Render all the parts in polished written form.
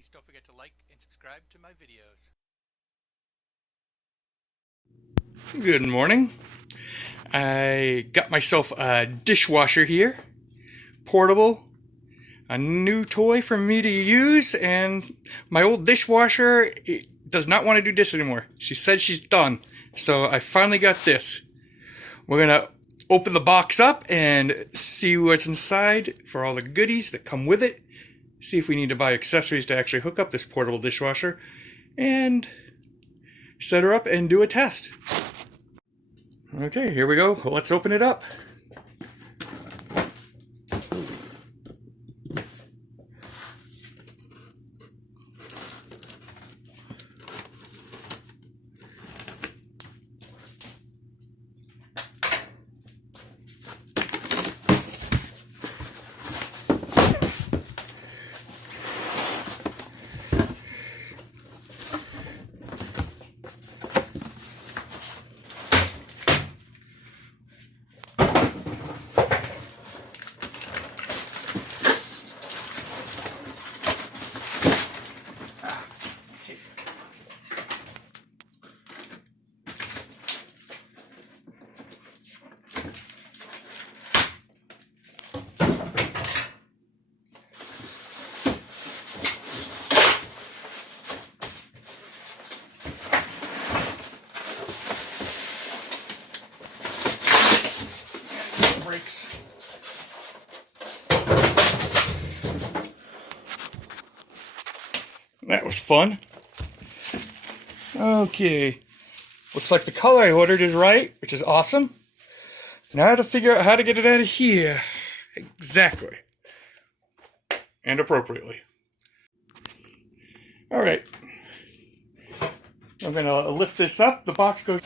Please don't forget to like and subscribe to my videos. Good morning. I got myself a dishwasher here. Portable. A new toy for me to use, and my old dishwasher does not want to do this anymore. She said she's done. So I finally got this. We're going to open the box up and see what's inside for all the goodies that come with it. See if we need to buy accessories to actually hook up this portable dishwasher and set her up and do a test. Okay, here we go. Well, let's open it up. Brakes. That was fun. Okay. Looks like the color I ordered is right, which is awesome. Now I have to figure out how to get it out of here. Exactly. And appropriately. Alright. I'm going to lift this up. The box goes...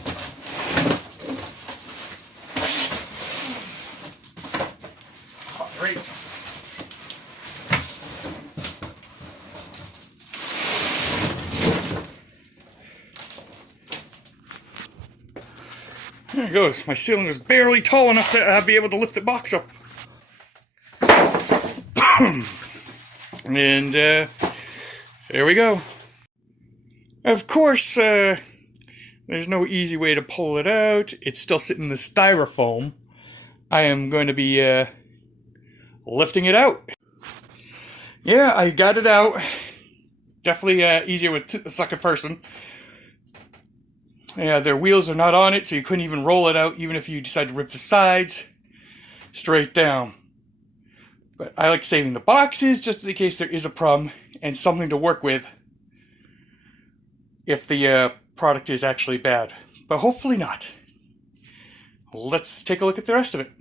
Great. There it goes. My ceiling is barely tall enough to be able to lift the box up. And there we go. Of course, there's no easy way to pull it out. It's still sitting in the styrofoam. I am going to be lifting it out. Yeah, I got it out. Definitely easier with the second person. Yeah, their wheels are not on it, so you couldn't even roll it out, even if you decide to rip the sides straight down. But I like saving the boxes just in case there is a problem and something to work with if the product is actually bad. But hopefully not. Let's take a look at the rest of it.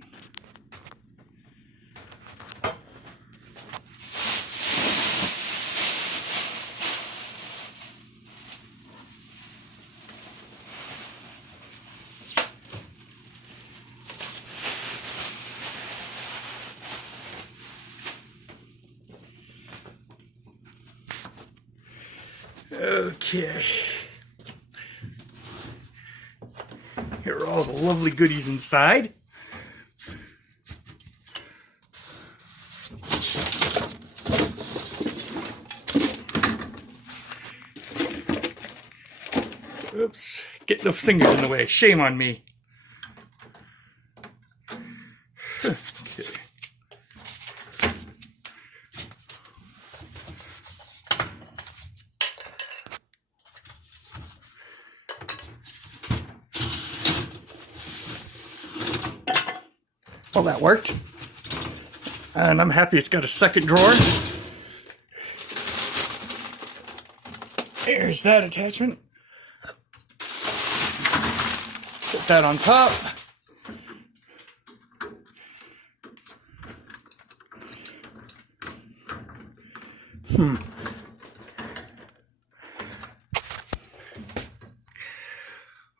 Okay. Here are all the lovely goodies inside. Oops, get the fingers in the way. Shame on me. Okay. Well, that worked. And I'm happy it's got a second drawer. There's that attachment. Put that on top.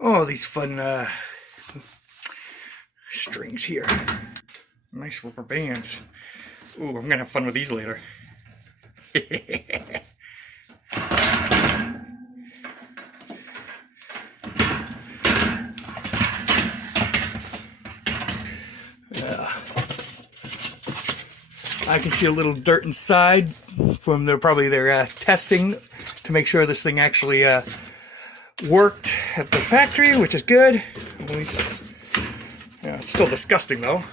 Oh, these fun strings here. Nice rubber bands. Ooh, I'm gonna have fun with these later. I can see a little dirt inside from their testing to make sure this thing actually worked at the factory, which is good. At least, yeah, it's still disgusting though.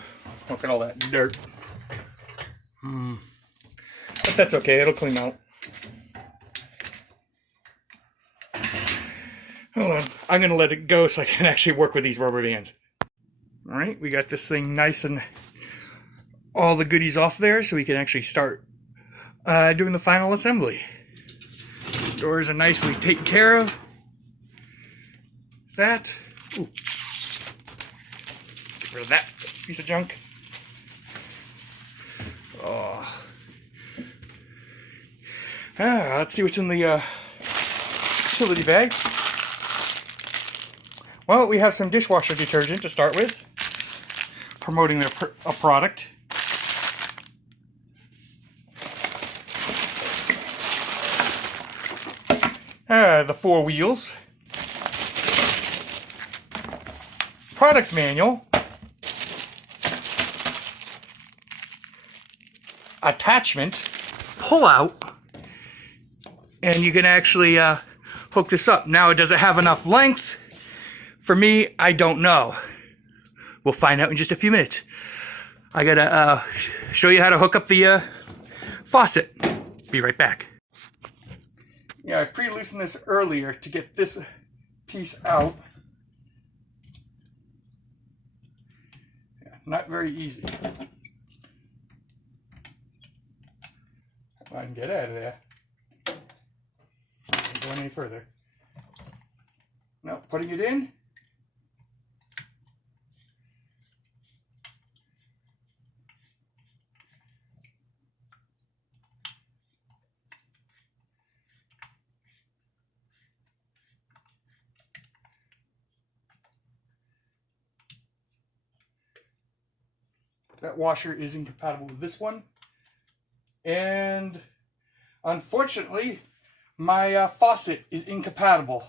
Look at all that dirt. But that's okay, it'll clean out. Hold on, I'm gonna let it go so I can actually work with these rubber bands. All right, we got this thing nice and all the goodies off there, so we can actually start doing the final assembly. Doors are nicely taken care of. That. Ooh. Get rid of that piece of junk. Oh. Let's see what's in the utility bag. Well, we have some dishwasher detergent to start with, promoting a product. The 4 wheels. Product manual. Attachment. Pull out. And you can actually hook this up. Now, does it have enough length? For me, I don't know. We'll find out in just a few minutes. I gotta show you how to hook up the faucet. Be right back. Yeah, I pre-loosened this earlier to get this piece out. Yeah, not very easy. I can get out of there. Not going any further. Now, putting it in. That washer is incompatible with this one. And unfortunately, my faucet is incompatible.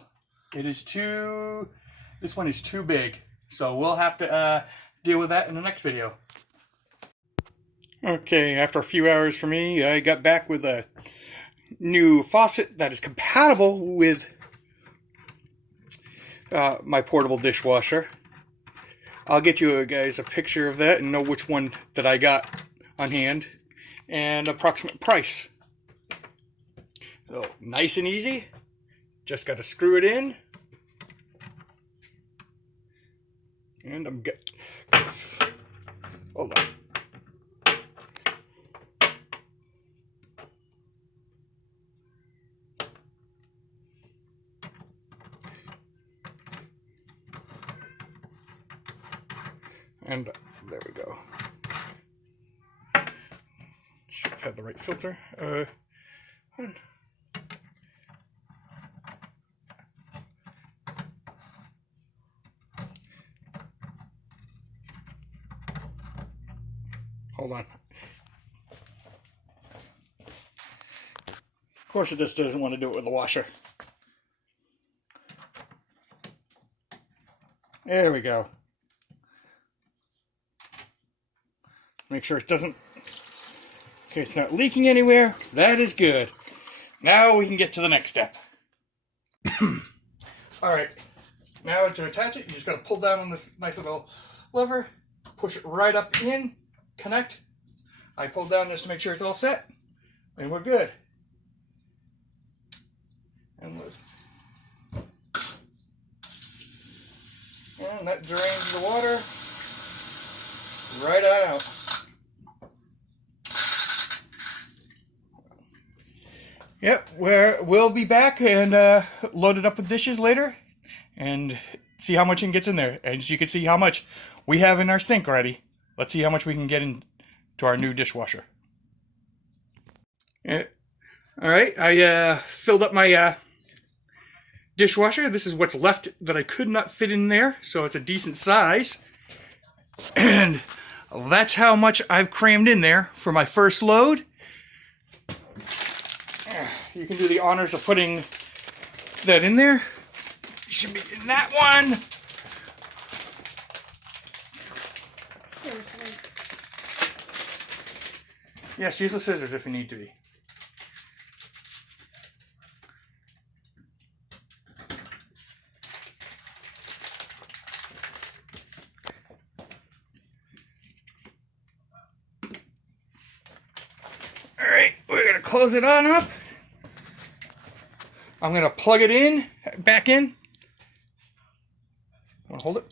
It is this one is too big. So we'll have to deal with that in the next video. Okay, after a few hours for me, I got back with a new faucet that is compatible with my portable dishwasher. I'll get you guys a picture of that and know which one that I got on hand and approximate price. So nice and easy. Just got to screw it in. And I'm good. Hold on. And there we go. Should have had the right filter. Hold on. Of course it just doesn't want to do it with the washer. There we go. Make sure it doesn't, okay, it's not leaking anywhere. That is good. Now we can get to the next step. Alright, now to attach it, you just got to pull down on this nice little lever, push it right up in, connect. I pulled down this to make sure it's all set, and we're good. And that drains the water right out. Yep, we'll be back and load it up with dishes later and see how much it gets in there. And as you can see how much we have in our sink already. Let's see how much we can get into our new dishwasher. Yeah. All right, I filled up my dishwasher. This is what's left that I could not fit in there, so it's a decent size. And that's how much I've crammed in there for my first load. You can do the honors of putting that in there. You should be in that one. Yes, use the scissors if you need to be. close it on up. I'm going to plug it in, back in. Want to hold it?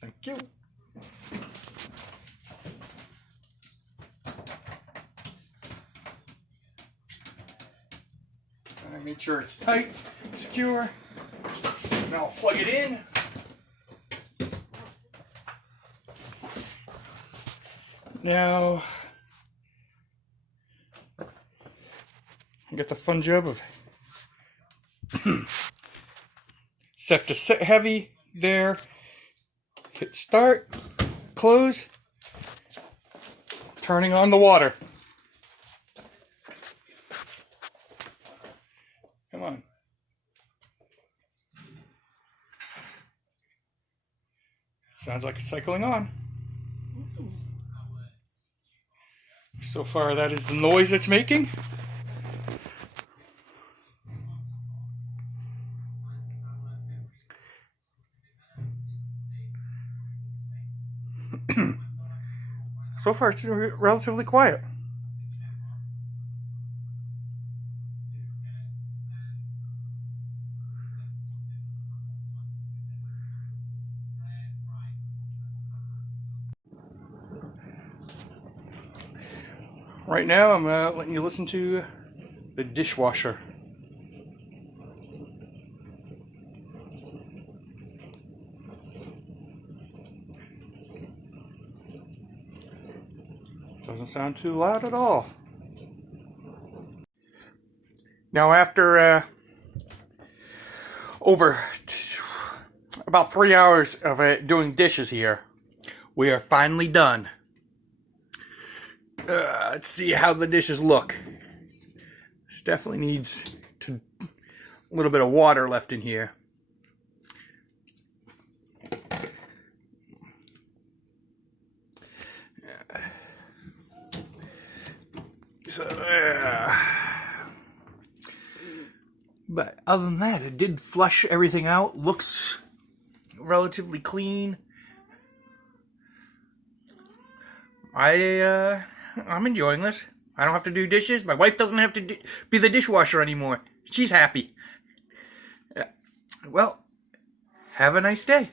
Thank you. And make sure it's tight, secure. Now I'll plug it in. Now, I get the fun job of set to set heavy there. Hit start, close, turning on the water. Come on. Sounds like it's cycling on. So far, that is the noise it's making. So far, it's relatively quiet. Right now, I'm letting you listen to the dishwasher. Doesn't sound too loud at all. Now, after about 3 hours of doing dishes here, we are finally done. Let's see how the dishes look. This definitely needs a little bit of water left in here. But other than that, it did flush everything out. Looks relatively clean. I'm enjoying this. I don't have to do dishes. My wife doesn't have to be the dishwasher anymore. She's happy. Well, have a nice day.